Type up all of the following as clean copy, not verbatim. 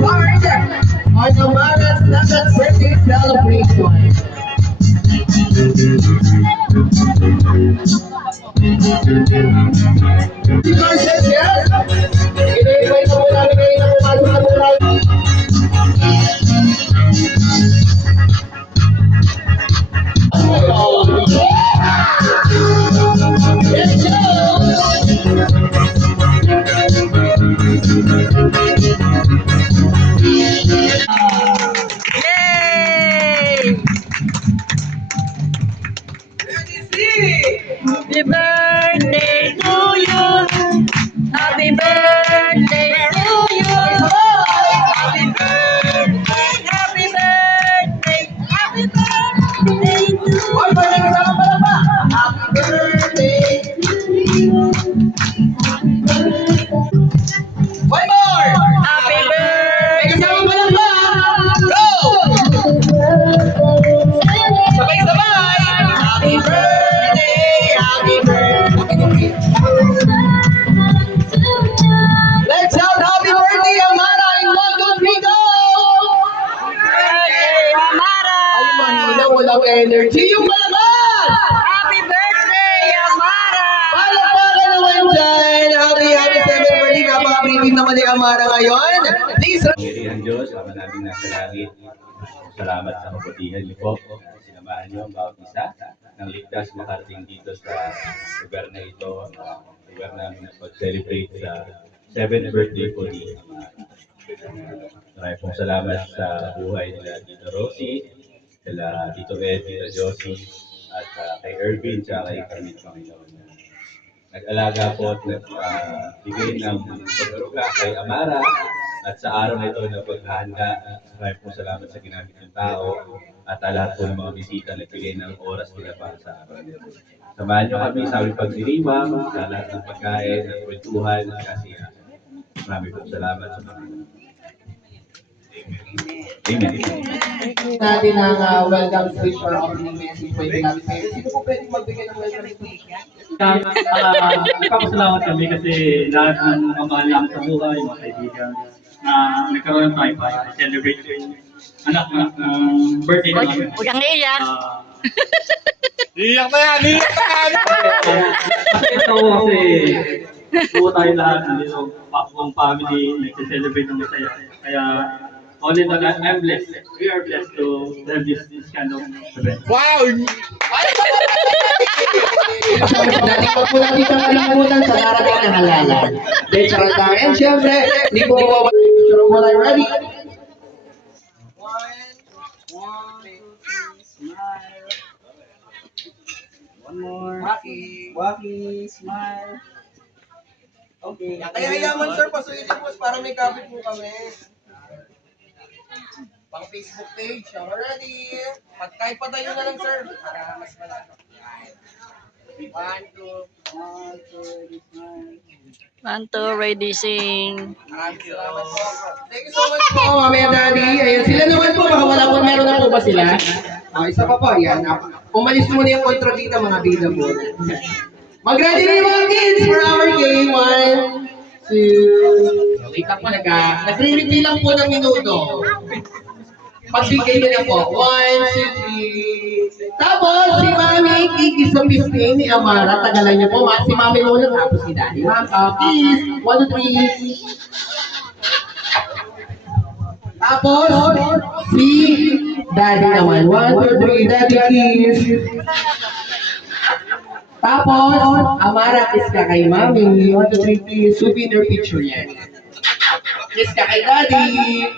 part on Amara's second birthday celebration. Si Marcel, yes? Ina-invite na po namin kayo na pumasok na po namin. Let's Yay! Happy birthday to you. Happy birthday to you. Happy birthday, happy birthday, happy birthday to you. Hoy, pwede kasama pala ba? Happy birthday to you. One more! Happy May birthday. kasama pala ba? Go! Sabay-sabay! Happy birthday! Happy birthday! Let's shout happy birthday, Amara! In 1, 2, 3, go! Birthday, Amara. Ay, Manila, walang energy. Yung palabas! Happy birthday, Amara. Palakpakan naman dyan! Happy 7th birthday! Napaka-pretty naman ni Amara ngayon. Please, Pangirihan Diyos, Ama namin nasa langit. Salamat sa kabutihan niyo po. Sinamahan niyo ang bawat isa ng ligtas makarating dito sa lugar na ito. Lugar namin na pag-celebrate sa 7th birthday po ni Ama. Maraming pong salamat sa buhay nila Tito Rosie, nila Tito Ed, Tito Josie, at kay Ervin, at kay Carmen Panginoon. Nag-alaga po at nagbigay ng pagkaruga kay Amara at sa araw na ito na paghahanda. Maraming po salamat sa ginamit ng tao at lahat po ng mga bisita na nagbigay ng oras nila para sa araw na ito. Samahan niyo kami sa aming pagdiriwang, sa lahat ng pagkain, ng kwentuhan, at kasiyahan. Maraming po salamat sa mga. Amen. natin ang welcome speech or opening message. Pwede natin kayo. Sino po pwede magbigay ng welcome speech? Nagpapasalamat kami kasi lahat ng mga mahal namin sa buhay, mga kaibigan, na nagkaroon tayo para celebrate yung anak na birthday na namin. Huwag kang iiyak. Iyak na yan! Iyak na yan! Kasi ito kasi buo tayo lahat nandito, buong family, nag-celebrate ng masaya. Kaya all in all, I'm blessed. We are blessed to have this kind of event. Wow! Dati pa po natin sa kalimutan sa darating na halalan. Then, charot lang. And syempre, hindi po mawawala yung picture mo tayo. Ready? One more. Waki, smile. Okay. Kaya yaman sir, pasuyin po para may copy po kami. Pang Facebook page. Ready? Mag-type pa tayo na lang sir. Para mas malaki. 1, 2, 1, 2, ready, sing. Maraming salamat po. Thank you so much po, Mami and Daddy. Ayan, sila naman po, baka wala po, meron na po ba sila? Isa pa po, ayan. Umalis muna yung kontrabida, mga bida po. Mag-ready na yung mga kids for our game. 1, 2, wait lang po, nagre-reveal lang po ng minuto. Pagbigay nyo na po. 1, 2, 3. Tapos, si Mami, kikis sa pisngi ni Amara. Tagalan nyo po. Si Mami muna, tapos si Daddy. Ma'am, kiss. 1, 2, 3. Tapos, si Daddy naman. 1, 2, 3. Daddy, kiss. Tapos, Amara, kiss ka kay Mami. 1, 2, 3, kiss. Souvenir picture yan. Kiss ka kay Daddy.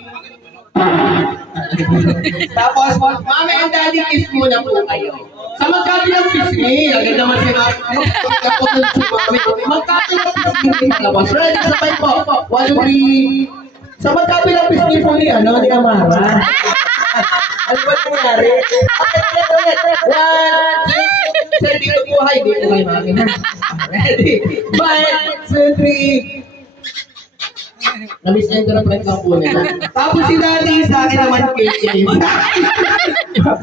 Tapos, Mami and Daddy, kiss muna po kayo. Sa magkabilang pisngi, agad naman sinabi. Magkabilang pisngi. Tapos, ready, sabay po. 1, 2, 3. Sa magkabilang pisngi po ni Amara. Ano ba nangyari? Okay, 1, 2, 3. Sir, dito po, hi. Dito kay Mami. Ready? 1, 2, 3. Na-misinterpret lang po nila. Tapos si Daddy, sa akin naman kiss.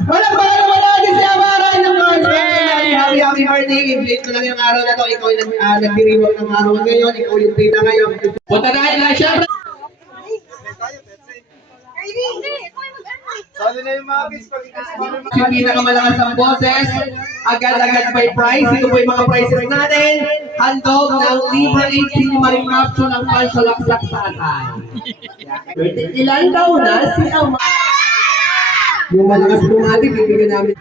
Walang naman natin si Amara ng birthday. Happy birthday. Invite ko lang yung araw na to. Ikaw yung nagdiriwag ng araw ngayon. Ikaw yung pita ngayon. Punta na, syempre. Yung pinakamalakas ang boses, agad-agad may prize. Ito po yung mga prizes natin. Handog ng Libre 8 Cinema Recapture ng Pansalaksak sa Atay. Ilan daw na si Ama? Yung malakas po natin, bibigyan namin.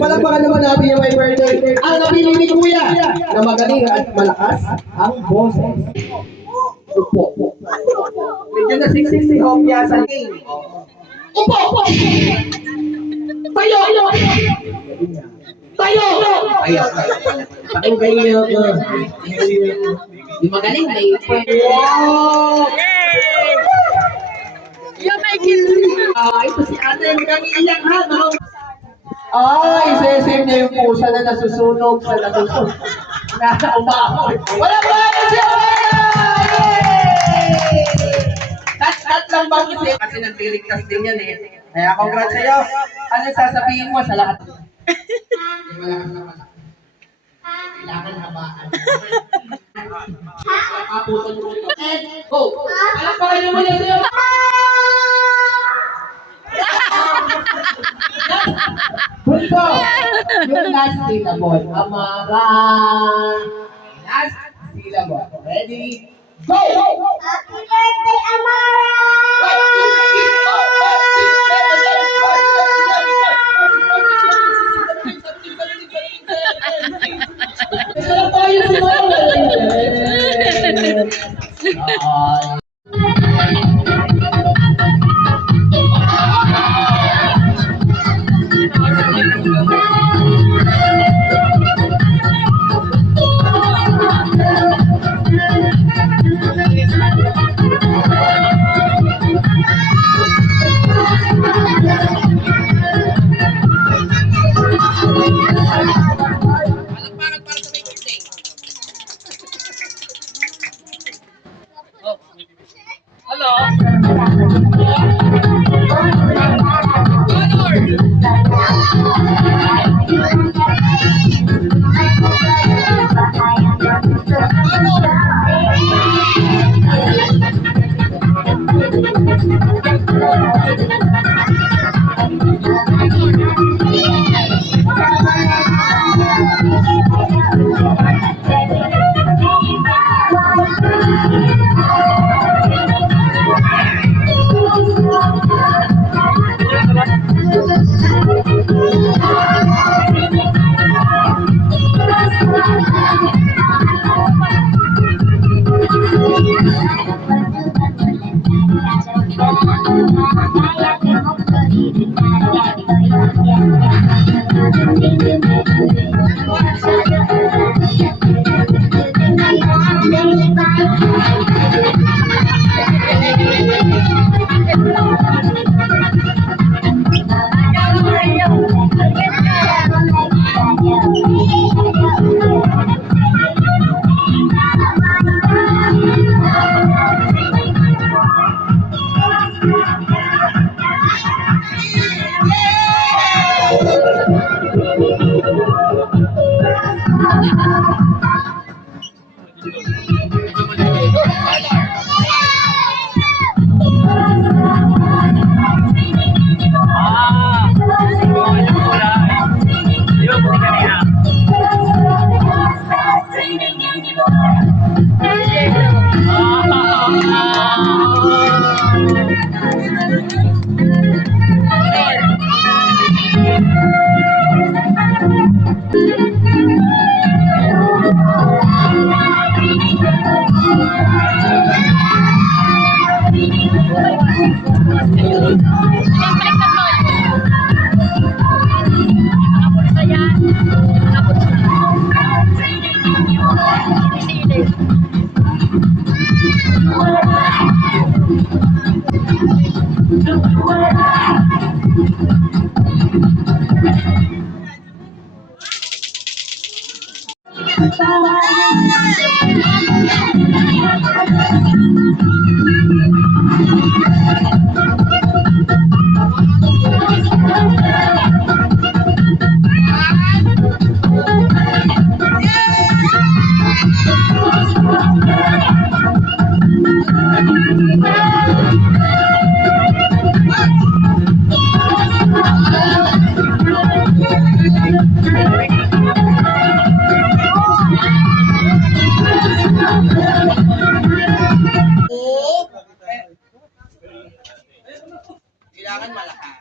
Palagpakan naman natin yung my birthday. Ang napili ni Kuya na magaling at malakas ang boses. Upo. Medyo na siksik si Hopya sa game. Upo! Tayo! Pakinggan niyo. Yung magaling na yun. Wow! You make it. Ito si ate, nag-iiyak ha. Isesave niya yung pusa na nasusunog sa nasusunog. Nasa umahoy. Wala ba siya! Tat lang bang ito? Kasi nagpiligtas din yan eh. Kaya congrats sa'yo. Ano sasabihin mo sa lahat? Kailangan habaan. Kaputan mo ito. Go! Palakpakan niyo muna sa'yo. Punto! Yung last syllable. Amara. Last syllable. Ready? Go! Happy birthday, Amara! 1 Kailangan malakas.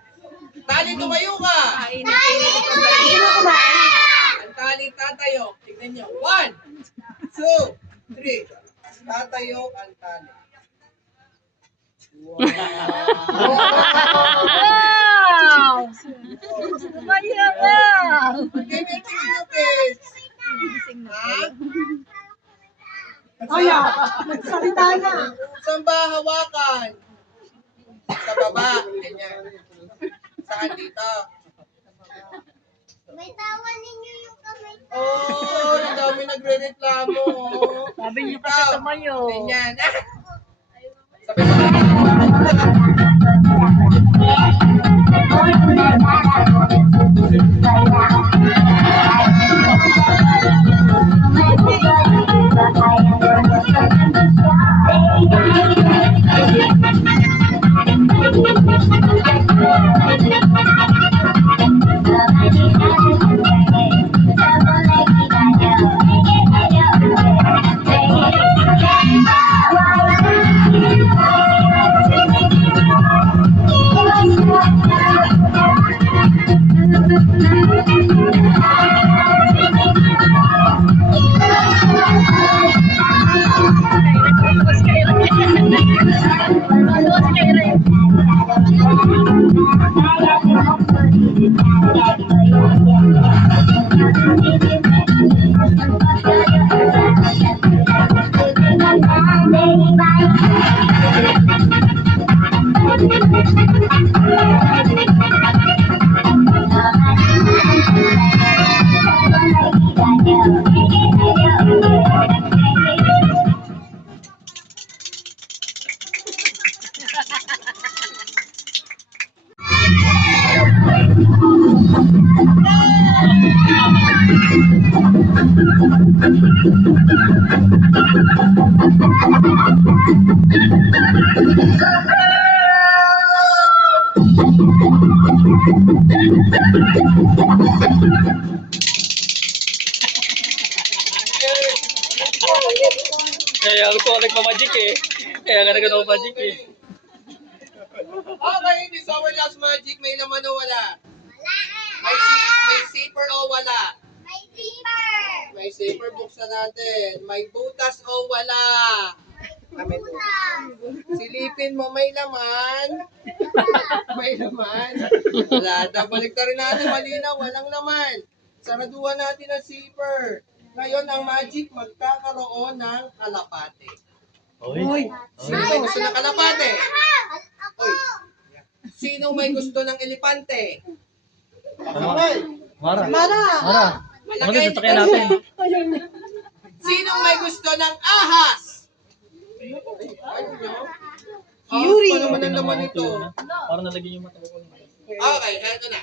Tali, tumayo ka. Ang tali, tatayo. Tignan nyo. 1, 2, 3. Tatayo ang tali. Wow! Sumaya ka! Mag-imitin nyo, kids. Ha? Kaya, nagsalita na. Saan ba hawakan? Sa baba. Ganyan. Saan dito? May tawa ninyo yung kamay. Oh, ang dami nagre-reklamo. Sabi niyo kasi Ikaw, tumayo. ganyan. Sabi mo, Kaya gusto ko nagmamagic eh. Kaya nga nagmamagic eh. okay, hindi sa last magic, may laman o wala? May zipper o wala? May zipper. May zipper, buksan natin. May butas o wala? May butas. Silipin mo, may laman. May laman. Wala, balik na rin natin, malinaw, walang laman. Saraduhan natin ang zipper. Ngayon, ang magic, magkakaroon ng kalapate. Uy. Sino may gusto ng kalapate? Ako. Uy. Sino may gusto ng elepante? Mara. Malaki. Sasakyan natin. Sino may gusto ng ahas? Ano nyo? Yuri! Ahas pa naman ang laman ito. Parang nalagyan yung mata ko. Okay, eto na.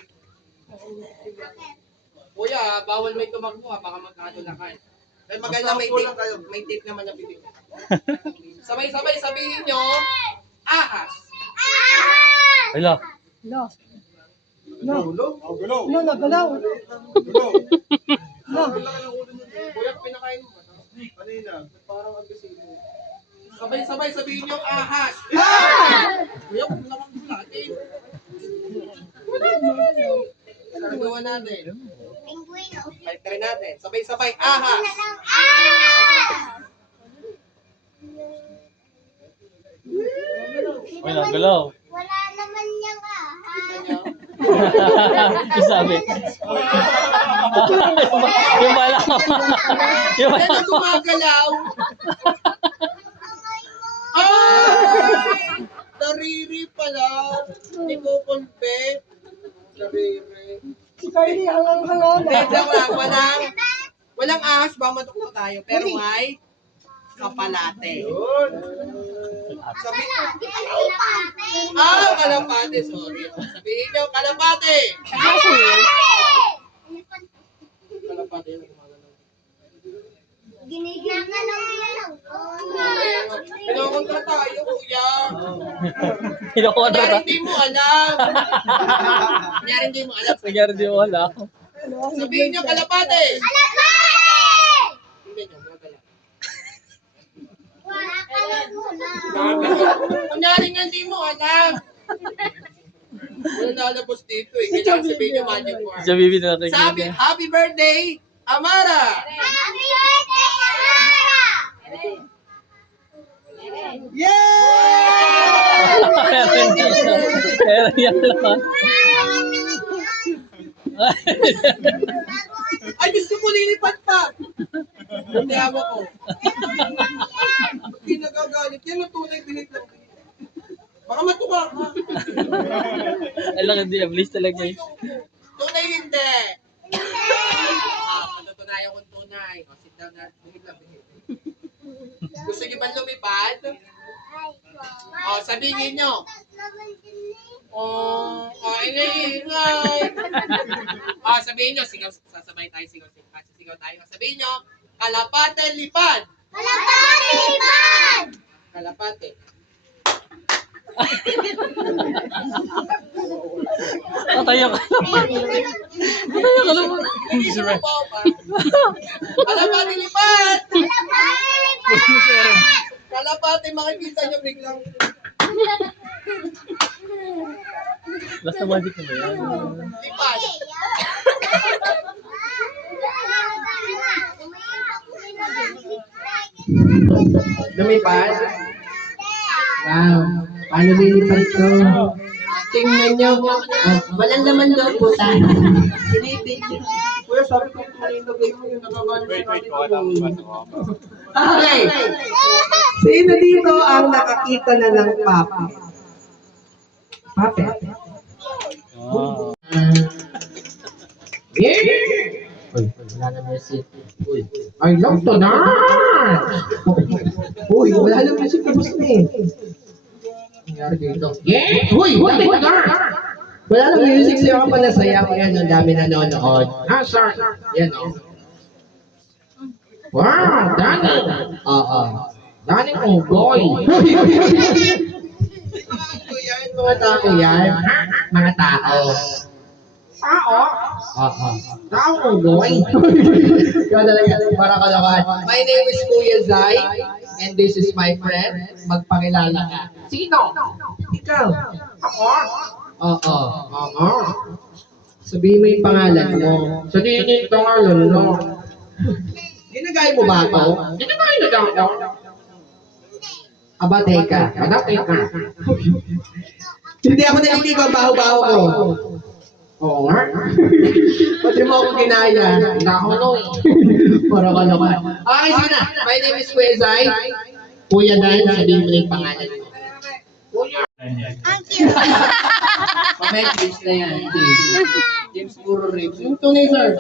Kuya, bawal may tumakbo ha, baka magkatulakan. Pero maganda may tape naman na bibig. Sabay-sabay sabihin nyo, ahas. Ay la. Kuya, pinakain mo ba? Kanina. Parang agresibo. Sabay-sabay sabihin nyo, ahas. Kuya, huwag naman natin. Saragawa natin. Penguino. Balik na rin natin. Sabay-sabay, ahas. Uy, nagalaw. Wala naman niyang Tingnan ahas. nyo. Yung sabi. Yung bala. Yung Yan bala. ang gumagalaw. Angay mo. Ay! Nariri pala. Hindi ko kulpe. Nariri. Hindi, joke lang. Walang ahas ba? Matok na tayo. Pero may kapalate. Sabi, Di ba kalapate? kalapate. Sorry. Sabihin nyo, kalapate. Kalapate yung gumagalaw. Ginigalaw lang. Pinakontra tayo, kuya. Kinukontra Kunyari ta. hindi mo alam. Kunyari hindi mo alam. Nangyari di wala. Sabihin nyo, kalapate. Kalapate! Hindi nyo, gagalaw. Wala ka na. Kunyari nga hindi mo alam. Wala nalabos dito eh. Kailangan sabihin niyo magic word. Sa bibi na natin. Sabi, happy birthday, Amara! Happy birthday, Amara! Yay! Pero yan lang. Ay, gusto ko lilipat pa! Hindi ako ko. Hindi nagagalit. Yan ang tunay bilit lang. Baka matuwa ka. Ay lang, hindi. Please talaga eh. Tunay hindi. Patutunayan kong tunay. O, sit down na. Bihig lang, bihig. Gusto niyo ba lumipad? O, sabihin niyo. Ingay. Sabihin niyo. Sasabay tayo, sigaw tayo. Sabihin niyo. Kalapate lipad. Kalapate lipad! Kalapate. Patayo ka naman. Patayo ka naman. Kalapate lipad. Kalapate lipad! Kalapate, makikita niyo biglang. Basta magic na ba yan? Lipad. Lumipad? Wow. Paano lilipad ko? Tingnan nyo. Walang laman daw po tayo. Silipin nyo. Kuya, sabi ko kung nilagay mo yung nagagalit natin. Okay. Sino dito ang nakakita na ng papa? Papa? Oh. Yeah! Uy, wala na message. Uy, I love to dance! Uy, wala na message. Tapos na eh. Nangyari dito. Yeah! Uy, what the dance? Wala na music sa'yo ka pa nasaya. Yan, ang dami nanonood. Sir. Yan, o. Wow, Danny. Oo. Danny Unggoy. Mga tao yan. Mga tao. Tao? Oo. Tao Unggoy. Ikaw talaga, para kalakan. My name is Kuya Zai, and this is my friend. Magpakilala ka. Sino? Ikaw. Ako? Oo. Oo. Sabihin mo yung pangalan mo. Sabihin yung pangalan mo. Ginagay mo ba ako? Ginagay na daw ako. Aba, teka. Teka. Hindi ako naliligo ang baho-baho ko. Oo nga. Pati mo ako ginaya. Hindi ako no eh. Para ka naman. Okay, sige na. My name is Kuya Zai. Kuya Dan, sabihin mo na yung pangalan mo. Kuya. Mamaya James na yan. James puro ribs. Yung tunay, sir.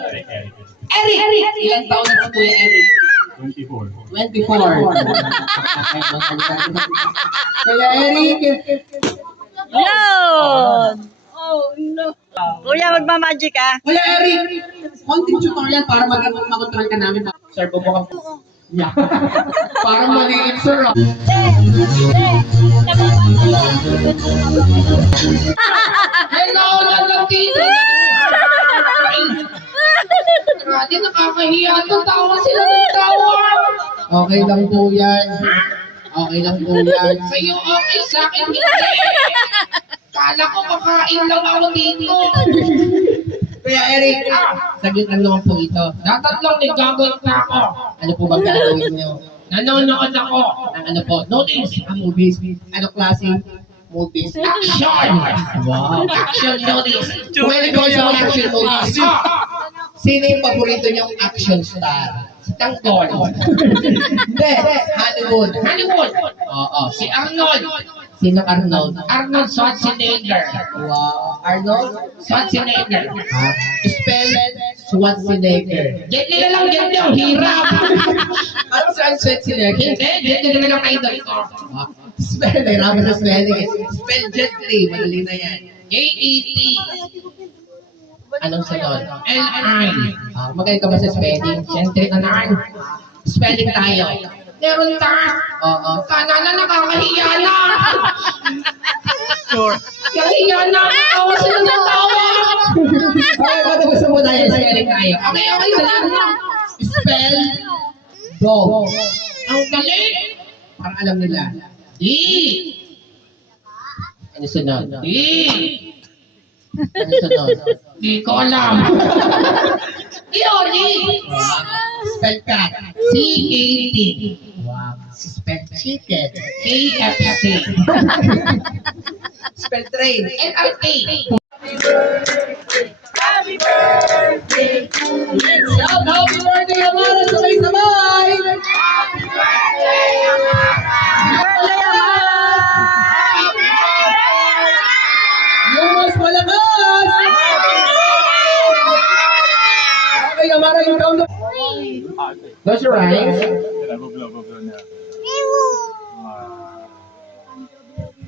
Eric! Ilan taon na si Kuya Eric? 24. Kuya Eric! Yun! Oh, no. Kuya, magmamagic ah. Kuya Eric! Konting tutorial para mag-control ka namin. Sir, bubuka po. Yeah. Parang maliit, sir. Hello, lalaki! Grabe, nakakahiya. Tawa sila ng tawa. Okay lang po yan. Okay lang po yan. Sa'yo okay, sa akin hindi. Kala ko kakain lang ako dito. Kuya Eric, saglit lang naman po ito. Natatlong nagagawin pa ako. Ano po ba gagawin niyo? Nanonood ako ng ano po, notice ang movies. Ano klase? Movies. Action! Wow. Action notice. Pwede ko sa action movies. Sino yung paborito niyong action star? Si Tanggol. Hindi. Hollywood. Oo. Si Arnold. Sino Arnold? Arnold Schwarzenegger. Wow. Arnold Schwarzenegger. Spell Schwarzenegger. Get nila lang, get nyo. Hirap. Ano si Schwarzenegger? Hindi. Get nila lang kayo dito. Spell. Nahirapan sa spelling. Spell gently. Madali na yan. J-E-T. Anong sunod? L-I. Magaling ka ba sa spelling? Siyempre ka na. Spelling tayo. Meron ka. Oo. Sana na nakakahiya na. Sure. Kahiya na. Tawa sila ng tawa. Okay, patapos na muna yung spelling tayo. Okay, dali na. Spell dog. Ang galing. Para alam nila. D. Ano sunod? D. Ano sunod? Di ko alam. Ioli! Spell cat. C-A-T. Wow. Spell chicken. K-F-C. Spell train. N-R-T. Let's shout happy birthday, Amara! Sabay-sabay! Yung mas malakas! Okay, Amara, yung count of... Close your eyes.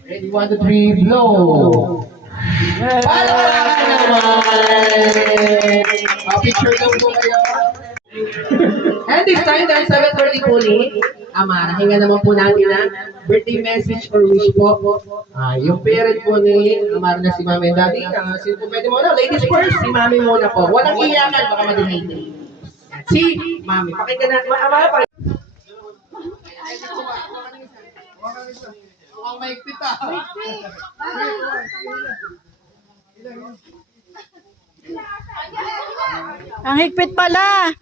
Ready, 1, 2, 3, blow! Palakpakan naman! Picture daw po kayo. And this time, dahil 7:30 po ni Amara, hinga naman po natin na birthday message or wish po. Yung parent po ni Amara na si Mami and Daddy, sino po pwede muna? Ladies first, si Mami muna po. Walang iyakan, baka ma-delay. Si Mami, pakinggan na. Amara pa. Mukhang maigpit ah. Ang higpit pala.